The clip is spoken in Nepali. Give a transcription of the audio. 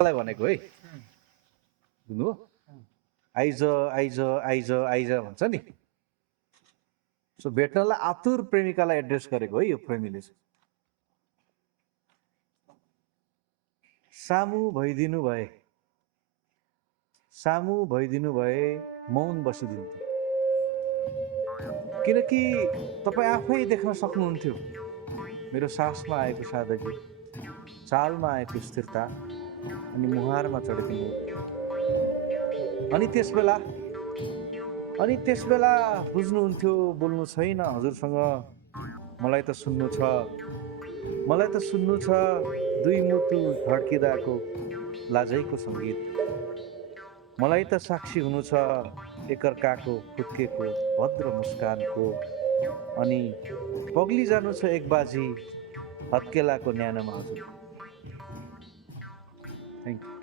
लाई भनेको है बुझ्नु आइज आइज आइज आइज भन्छ नि सो भेट्नलाई आतुर प्रेमिकालाई एड्रेस गरेको है यो प्रेमीले चाहिँ सामु भइदिनु भए मौन बसिदिन्थ्यो किनकि तपाईँ आफै देख्न सक्नुहुन्थ्यो मेरो सासमा आएको सादगी चालमा आएको स्थिरता अनि मुहारमा चढेको मोह अनि त्यसबेला बुझ्नुहुन्थ्यो बोल्नु छैन हजुरसँग मलाई त सुन्नु छ दुई मुटु धड्किँदाको लाजैको सङ्गीत मलाई त साक्षी हुनु छ एकअर्काको फुत्केको भद्र मुस्कानको अनि पग्ली जानु छ एक बाजी हत्केलाको न्यानोमा हजुर थ्याङ्क यू